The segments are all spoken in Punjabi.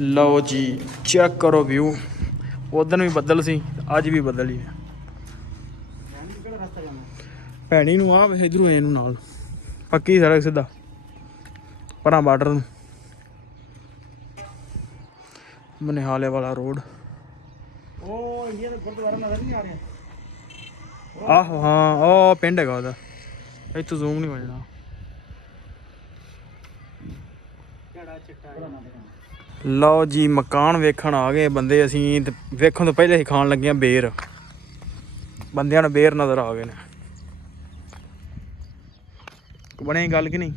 ਲਓ ਜੀ ਚੈੱਕ ਕਰੋ ਵਿਊ। ਉਦਣ ਵੀ ਬੱਦਲ ਸੀ, ਅੱਜ ਵੀ ਬੱਦਲ ਹੀ ਹੈ। ਭੈਣੀ ਨੂੰ ਆ ਇਧਰੋਂ ਇਹਨੂੰ ਨਾਲ ਪੱਕੀ ਸੜਕ ਸਿੱਧਾ ਪਰਾਂ ਬਾਰਡਰ ਨੂੰ ਮਨਿਹਾਲੇ ਵਾਲਾ ਰੋਡ। ਉਹ ਇੰਡੀਆ ਦਾ ਗੁਰਦੁਆਰਾ ਨਜ਼ਰ ਨਹੀਂ ਆ ਰਿਹਾ। ਆਹੋ ਹਾਂ ਉਹ ਪਿੰਡ ਹੈਗਾ ਉਹਦਾ, ਇੱਥੋਂ ਜ਼ੂਮ ਨਹੀਂ ਹੋ ਜਾਣਾ। ਲਓ ਜੀ ਮਕਾਨ ਵੇਖਣ ਆ ਗਏ ਬੰਦੇ ਅਸੀਂ, ਤੇ ਵੇਖਣ ਤੋਂ ਪਹਿਲੇ ਅਸੀਂ ਖਾਣ ਲੱਗੇ ਹਾਂ ਬੇਰ। ਬੰਦਿਆਂ ਨੂੰ ਬੇਰ ਨਜ਼ਰ ਆ ਗਏ ਨੇ। ਬਣੀ ਗੱਲ ਕਿ ਨਹੀਂ?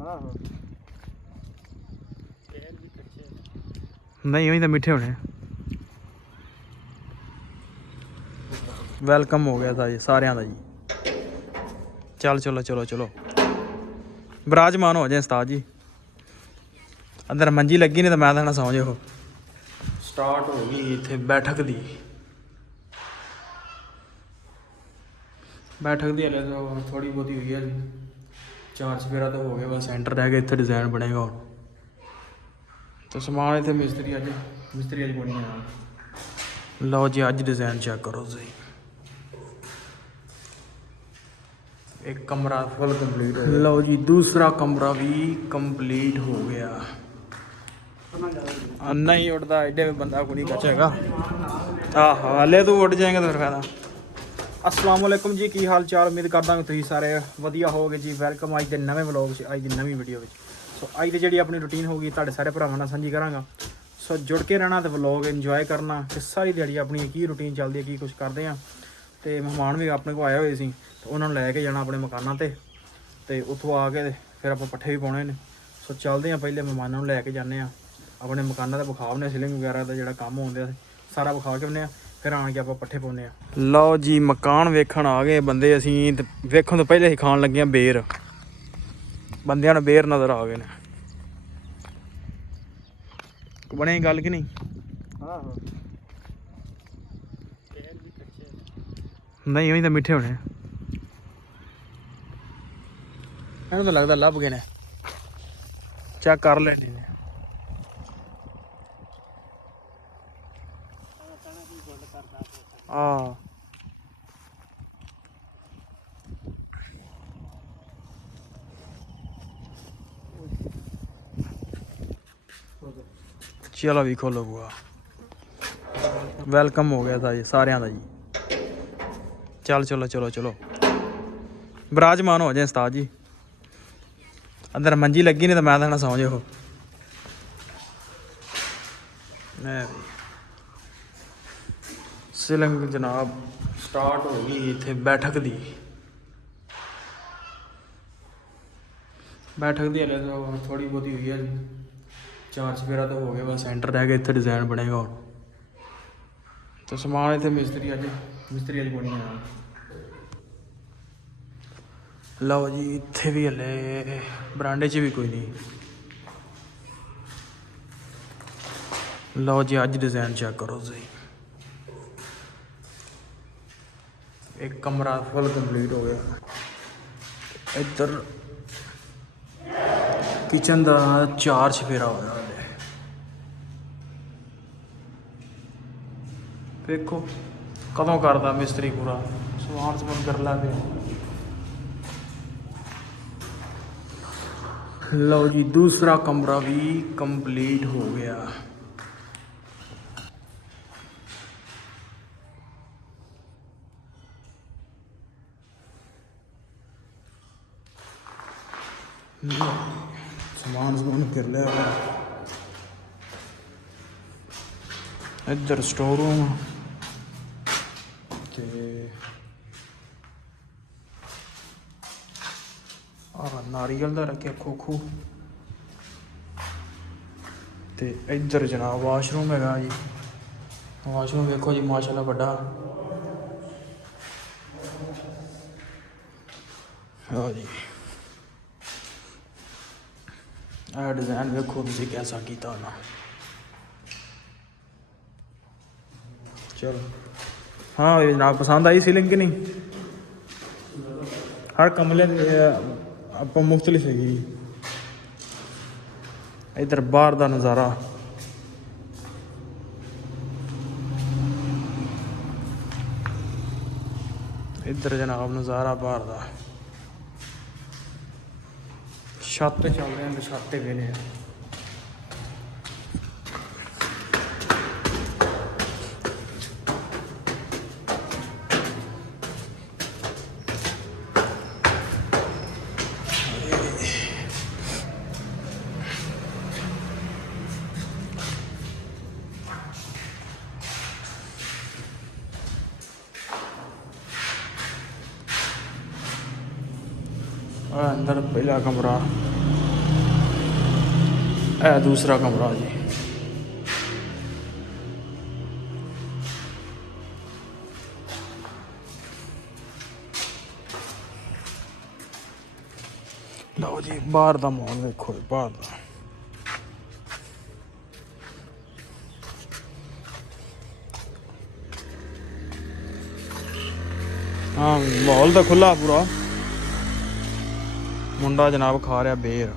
ਆਹੋ ਨਹੀਂ ਉਹੀ ਤਾਂ ਮਿੱਠੇ ਹੋਣੇ। ਵੈਲਕਮ ਹੋ ਗਿਆ ਜੀ ਸਾਰਿਆਂ ਦਾ ਜੀ। ਚੱਲ ਚਲੋ ਚਲੋ ਚਲੋ ਵਿਰਾਜਮਾਨ ਹੋ ਜਾਏ ਉਸਤਾਦ ਜੀ। ਅੰਦਰ ਮੰਜੀ ਲੱਗੀ ਨਹੀਂ ਤਾਂ ਮੈਂ ਤਾਂ ਸੌਂ ਜਾਓ। ਸਟਾਰਟ ਹੋ ਗਈ ਇੱਥੇ ਬੈਠਕ ਦੀ। ਬੈਠਕ ਦੀ ਹਲੇ ਤਾਂ ਥੋੜੀ ਬਹੁਤੀ ਹੋਈ ਹੈ ਜੀ, 4 ਚੁਫੇਰਾ ਤਾਂ ਹੋ ਗਿਆ ਬਸ। ਸੈਂਟਰ ਰਹਿ ਗਿਆ, ਇੱਥੇ ਡਿਜ਼ਾਈਨ ਬਣੇਗਾ ਹੁਣ। ਤਾਂ ਸਮਾਨ ਇੱਥੇ ਮਿਸਤਰੀ ਅੱਜ ਬਣੀ ਹੈ। ਲਓ ਜੀ ਅੱਜ ਡਿਜ਼ਾਈਨ ਚੈੱਕ ਕਰੋ ਤੁਸੀਂ। ਇੱਕ ਕਮਰਾ ਫੁੱਲ ਕੰਪਲੀਟ ਹੋ ਗਿਆ। ਲਓ ਜੀ ਦੂਸਰਾ ਕਮਰਾ ਵੀ ਕੰਪਲੀਟ ਹੋ ਗਿਆ। ਨਹੀਂ ਉੱਡਦਾ ਐਡੇ ਬੰਦਾ ਕੋਈ ਨਹੀਂ ਕੱਚ ਹੈਗਾ। ਆਹੋ ਹਲੇ ਤੂੰ ਉੱਡ ਜਾਏਗਾ ਤਾਂ ਫਿਰ ਫਾਇਦਾ। अस्सलाम वालेकुम जी, की हाल चाल? उम्मीद करदा कि तुसीं सारे वधिया होवोगे जी। वेलकम अज के नवे व्लॉग च, अज की नवी वीडियो में। सो अज की जी अपनी रूटीन होगी तुहाडे सारे भरावां नाल सांझी करांगा। सो जुड़ के रहना तो व्लॉग इंजॉय करना। ते सारी दिहाड़ी अपनी की रूटीन चलदी है, की कुछ करते हैं। तो मेहमान भी अपने को आए हुए सी, तो उन्होंने लैके जाना अपने मकानों ते उत्थों आके फिर आप पट्ठे भी पाने ने। सो चलते हैं पहले मेहमानों लैके जाने अपने मकानों का विखावने, सीलिंग वगैरह का जोड़ा काम होंदे सारा विखा के आने, फिर आन के आप पट्ठे पाने। लो जी मकान वेखण आ गए बंदे असीं, ते वेखण तो पहले असीं खाण लगे हां बेर। बंदियां नूं बेर नज़र आ गए ने। बनी गल कि नहीं? आहो नहीं ਉਹੀ ਤਾਂ ਮਿੱਠੇ ਹੋਣੇ। ਇਹਨੂੰ ਤਾਂ ਲੱਗਦਾ ਲੱਭ ਗਏ ਨੇ, ਚੈੱਕ ਕਰ ਲੈਣੇ ਨੇ। ਆ ਚਲੋ ਵੀ ਖੋਲੋ ਬੂਆ। ਵੈਲਕਮ ਹੋ ਗਿਆ ਤਾਂ ਜੀ ਸਾਰਿਆਂ ਦਾ ਜੀ। ਚੱਲ ਚਲੋ ਚਲੋ ਚਲੋ ਵਿਰਾਜਮਾਨ ਹੋ ਜਾਏ ਉਸਤਾਦ ਜੀ। ਅੰਦਰ ਮੰਜੀ ਲੱਗੀ ਨਹੀਂ ਤਾਂ ਮੈਂ ਤਾਂ ਸੌਂ ਜਾਓ। सीलिंग जनाब स्टार्ट हो गई इत्थे बैठक दी। बैठक दी हले तो थोड़ी बहुती हुई है जी, 4 चुफेरा तो हो गया बस। सेंटर रह गया, इत्थे डिजाइन बनेगा हुण। तो समान इत्थे मिस्त्री अज बनी है। लो जी इत्थे भी हले बरांडे च भी कोई नहीं। लो जी अज डिजाइन चेक करो तुसीं। एक कमरा फुल कंप्लीट हो गया। इधर किचन का 4 चुफेरा होया। देखो कदों करता मिस्त्री पूरा समान कर ला के। लो जी दूसरा कमरा भी कंप्लीट हो गया। समान कर लिया। इधर स्टोर रूम नारियल का रखे खोखू। तो इधर जनाब वाशरूम है जी। वाशरूम देखो जी माशाल्लाह बड़ा। हाँ जी डिजाइन देखो तुम कैसा किया ना। चलो हाँ जनाब पसंद आई सीलिंग कि नहीं? हर कमरे आप मुख्तलिफ है। इधर बाहर का नज़ारा ਇੱਧਰ ਜਨਾਬ ਨਜ਼ਾਰਾ ਬਾਹਰ ਦਾ। ਛੱਤ ਤੇ ਚੱਲ ਰਹੇ ਹਾਂ, ਛੱਤ ਤੇ ਵੇਲੇ ਆ। अंदर पहला कमरा, है दूसरा कमरा जी। लो जी बाहर का माहौल देखो, बाहर का हाँ माहौल तो खुला पूरा। मुंडा जनाब खा रहा बेर।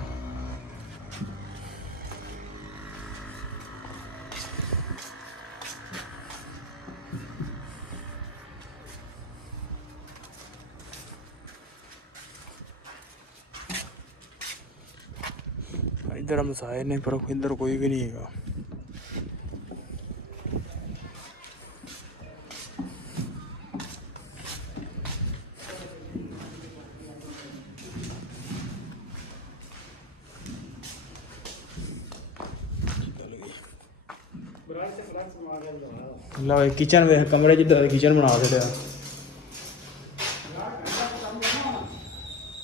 इधर हम साए ने पर इधर कोई भी नहीं है। लो किचन वे कमरे जिधर किचन बना दे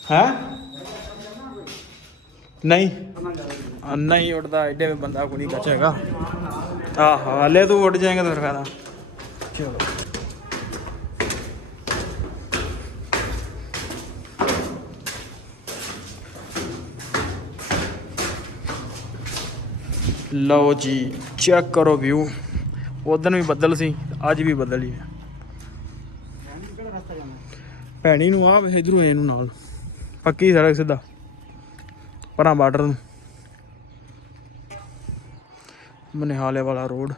है नहीं नहीं उठता एडे में बंदा को नहीं कचेगा। हाँ ले तू उठ जाएंगे तो फिर फायदा। चलो लो जी चेक करो व्यू। उदन भी बदल सी, अज भी बदल ही है। भैनी नूं आ इधरों इनू नाल पक्की सड़क सीधा परा बार्डर नूं मनिहाले वाला रोड।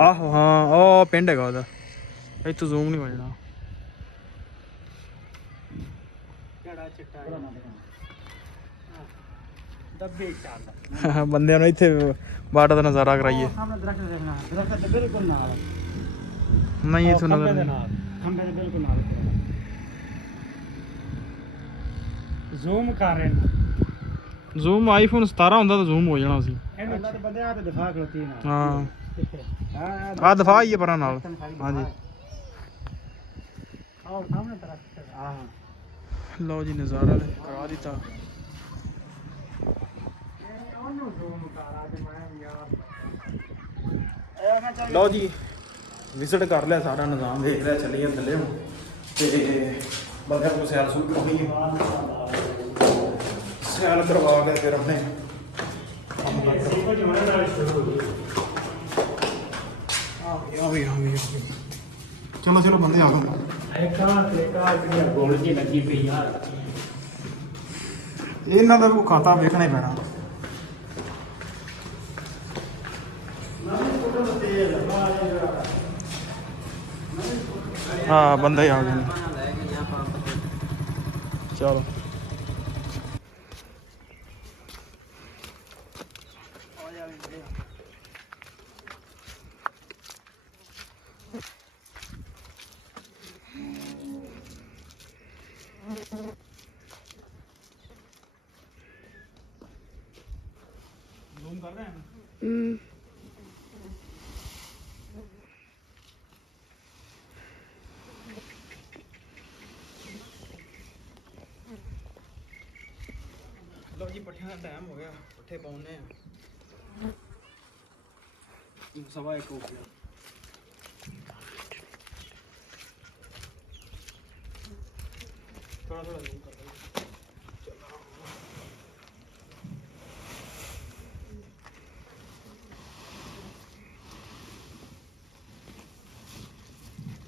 आहो हाँ ओ पिंड हैगा ओहदा, इत्थों जूम नहीं हो जाना। बंदे ने इत्थे बार्डर का नज़ारा कराइए। नहीं इत्थों नज़र ਜ਼ੂਮ ਕਰ ਰਹੇ ਨੇ। ਜ਼ੂਮ ਆਈਫੋਨ 17 ਹੁੰਦਾ ਤਾਂ ਜ਼ੂਮ ਹੋ ਜਾਣਾ ਸੀ। ਇਹਨਾਂ ਦੇ ਬੰਦੇ ਆ ਤੇ ਦਿਖਾ ਖਲੋਤੀ ਨਾ। ਹਾਂ ਆ ਦਫਾ ਹੀ ਹੈ ਪਰਾਂ ਨਾਲ। ਹਾਂਜੀ ਆਹ ਸਾਹਮਣੇ ਤਰ੍ਹਾਂ ਆਹ ਲਓ ਜੀ ਨਜ਼ਾਰਾ ਕਰਾ ਦਿੱਤਾ। ਲਓ ਜੀ ਵਿਜ਼ਿਟ ਕਰ ਲਿਆ, ਸਾਰਾ ਨਿਜ਼ਾਮ ਦੇਖ ਲਿਆ, ਚੱਲੀਏ ਥੱਲੇ ਹੁਣ ਤੇ ਬੰਦੇ ਨੂੰ ਸੈਰ ਸੁਣ ਕਰਵਾਈ, ਸੈਰ ਕਰਵਾ ਕੇ ਫਿਰ ਆਪਣੇ ਕੰਮ ਚਲੋ ਚਲੋ ਬੰਦੇ ਆ ਗਏ। ਗੋਲ ਜੀ ਲੱਗੀ ਪਈ ਆ, ਇਹਨਾਂ ਦਾ ਵੀ ਖਾਤਾ ਵੇਖਣਾ ਹੀ ਪੈਣਾ। हाँ बंदा ही आ गया। चलो जूम कर रहे हैं। लो जी पट्ठियां का टाइम हो गया, पट्ठे पाने हैं। 1:15 हो गया। थोड़ा थोड़ा जूम कर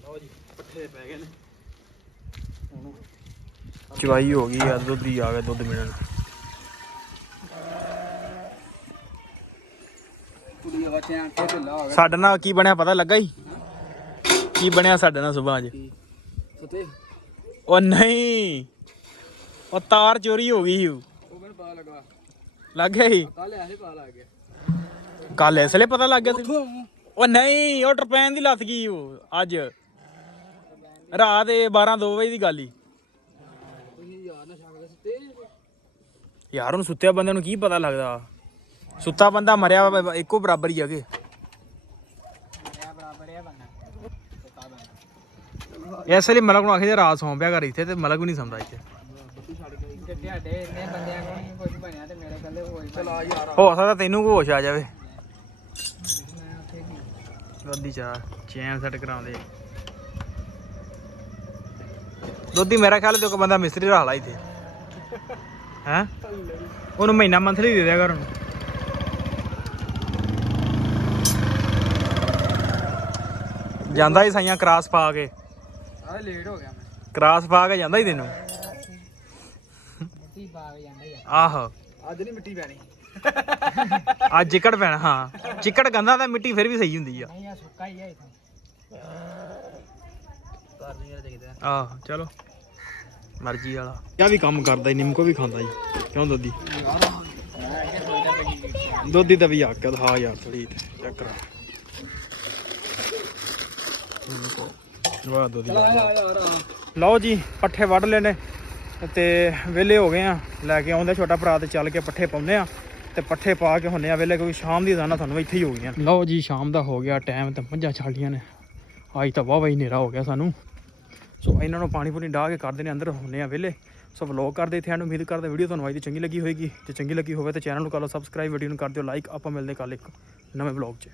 लो जी पट्ठे पै गए ने, चवाई हो गई है, दुध ही आ गया, दुध मिलने। ਸਾਡੇ ਨਾਲ ਕੀ ਬਣਿਆ ਪਤਾ ਲੱਗਾ ਹੀ? ਕੀ ਬਣਿਆ ਸਾਡੇ ਨਾਲ ਸੁਬਾਹ ਅੱਜ? ਸਤੇ ਉਹ ਨਹੀਂ, ਉਹ ਤਾਰ ਚੋਰੀ ਹੋ ਗਈ ਸੀ। ਉਹ ਮੈਨੂੰ ਪਤਾ ਲੱਗਾ, ਲੱਗ ਗਿਆ ਸੀ ਕੱਲ ਐਸੇ ਪਤਾ ਲੱਗ ਗਿਆ। ਕੱਲ ਇਸ ਲਈ ਪਤਾ ਲੱਗ ਗਿਆ ਸੀ। ਉਹ ਨਹੀਂ, ਉਹ ਟਰਪੈਨ ਦੀ ਲੱਤ ਗਈ ਉਹ ਅੱਜ ਰਾਤ ਦੇ 12-2 ਵਜੇ ਦੀ ਗੱਲ ਹੀ। ਤੁਸੀਂ ਯਾਰ ਨਾ ਸ਼ਕਲ ਸਤੇ ਯਾਰ ਉਹਨੂੰ ਸੁੱਤਿਆ ਬੰਦੇ ਨੂੰ ਕੀ ਪਤਾ ਲੱਗਦਾ, ਸੁੱਤਾ ਬੰਦਾ ਮਰਿਆ ਇੱਕੋ ਬਰਾਬਰ ਹੀ ਹੈਗੇ। ਇਸ ਲਈ ਮਲਕ ਨੂੰ ਆਖੀ ਰਾਤ ਸੌਂ ਪਿਆ ਕਰ ਇੱਥੇ, ਤੇ ਮਲਕ ਵੀ ਨਹੀਂ ਸੌਂਦਾ ਇੱਥੇ। ਹੋ ਸਕਦਾ ਤੈਨੂੰ ਕੋਈ ਹੋਸ਼ ਆ ਜਾਵੇ। ਦੋਦੀ ਚਾਹ ਚੈਨ ਸੈੱਟ ਕਰਾਉਂਦੇ ਦੋਦੀ। ਮੇਰਾ ਖਿਆਲ ਤੇ ਕੋਈ ਬੰਦਾ ਮਿਸਤਰੀ ਰੱਖ ਲਾ ਇੱਥੇ ਹੈ, ਉਹਨੂੰ ਮਹੀਨਾ ਮੰਥਲੀ ਦੇ ਦਿਆ ਕਰ ਉਹਨੂੰ। ਜਾਂਦਾ ਹੀ ਸਾਈਆਂ ਕਰਾਸ ਪਾ ਕੇ, ਆਹ ਲੇਟ ਹੋ ਗਿਆ ਮੈਂ। ਕਰਾਸ ਪਾ ਕੇ ਜਾਂਦਾ ਹੀ ਤੈਨੂੰ। ਮਿੱਟੀ ਪਾ ਕੇ ਜਾਂਦਾ ਯਾਰ। ਆਹੋ ਅੱਜ ਨਹੀਂ ਮਿੱਟੀ ਪੈਣੀ। ਅੱਜ ਚਿੱਕੜ ਪੈਣਾ। ਹਾਂ ਚਿੱਕੜ ਗੰਦਾ ਤਾਂ ਮਿੱਟੀ ਫਿਰ ਵੀ ਸਹੀ ਹੁੰਦੀ ਆ। ਨਹੀਂ ਆ ਸੁੱਕਾ ਹੀ ਆ ਇਥੇ। ਕਰ ਨਹੀਂ ਯਾਰ ਦੇਖਦੇ ਆ। ਆਹ ਚਲੋ ਮਰਜ਼ੀ ਵਾਲਾ। ਕਿਆ ਵੀ ਕੰਮ ਕਰਦਾ ਹੀ, ਨਿੰਮਕੋ ਵੀ ਖਾਂਦਾ ਜੀ। ਕਿਉਂ ਦੋਦੀ? ਦੋਦੀ ਤਾਂ ਵੀ ਆਕਦ ਹਾਂ ਯਾਰ ਥੋੜੀ ਚੱਕਰ। ਵਾਹ ਦੋਦੀ ਲਓ ਜੀ, ਪੱਠੇ ਵੱਢ ਲੈਣੇ ਤੇ ਵਿਹਲੇ ਹੋ ਗਏ ਆ। ਲੈ ਕੇ ਆਉਂਦੇ ਛੋਟਾ ਭਰਾ ਤੇ ਚੱਲ ਕੇ ਪੱਠੇ ਪਾਉਂਦੇ ਆ ਤੇ ਪੱਠੇ ਪਾ ਕੇ ਹੁੰਨੇ ਆ ਵੇਲੇ, ਕਿਉਂਕਿ ਸ਼ਾਮ ਦੀ ਦਾਣਾ ਤੁਹਾਨੂੰ ਇੱਥੇ ਹੀ ਹੋ ਗਈਆਂ। ਲਓ ਜੀ ਸ਼ਾਮ ਦਾ ਹੋ ਗਿਆ ਟਾਈਮ ਤੇ ਮੱਝਾਂ ਛਾਲੀਆਂ ਨੇ। ਅੱਜ ਤਾਂ ਵਾਹ ਹਨੇਰਾ ਹੋ ਗਿਆ ਸਾਨੂੰ। ਸੋ ਇਹਨਾਂ ਨੂੰ ਪਾਣੀ ਪੂਣੀ ਡਾਹ ਕੇ ਕਰਦੇ ਨੇ ਅੰਦਰ ਹੁੰਨੇ ਆ ਵੇਲੇ। ਸੋ ਵਲੌਗ ਕਰਦੇ ਇੱਥੇ। ਉਮੀਦ ਕਰਦੇ ਵੀਡੀਓ ਤੁਹਾਨੂੰ ਅੱਜ ਦੀ ਚੰਗੀ ਲੱਗੀ ਹੋਏਗੀ। ਜੇ ਚੰਗੀ ਲੱਗੀ ਹੋਵੇ ਤਾਂ ਚੈਨਲ ਨੂੰ ਕਰ ਲਓ ਸਬਸਕ੍ਰਾਈਬ, ਵੀਡੀਓ ਨੂੰ ਕਰ ਦਿਓ ਲਾਈਕ। ਆਪਾਂ ਮਿਲਦੇ ਕੱਲ੍ਹ ਇੱਕ ਨਵੇਂ ਵਲੌਗ 'ਚ।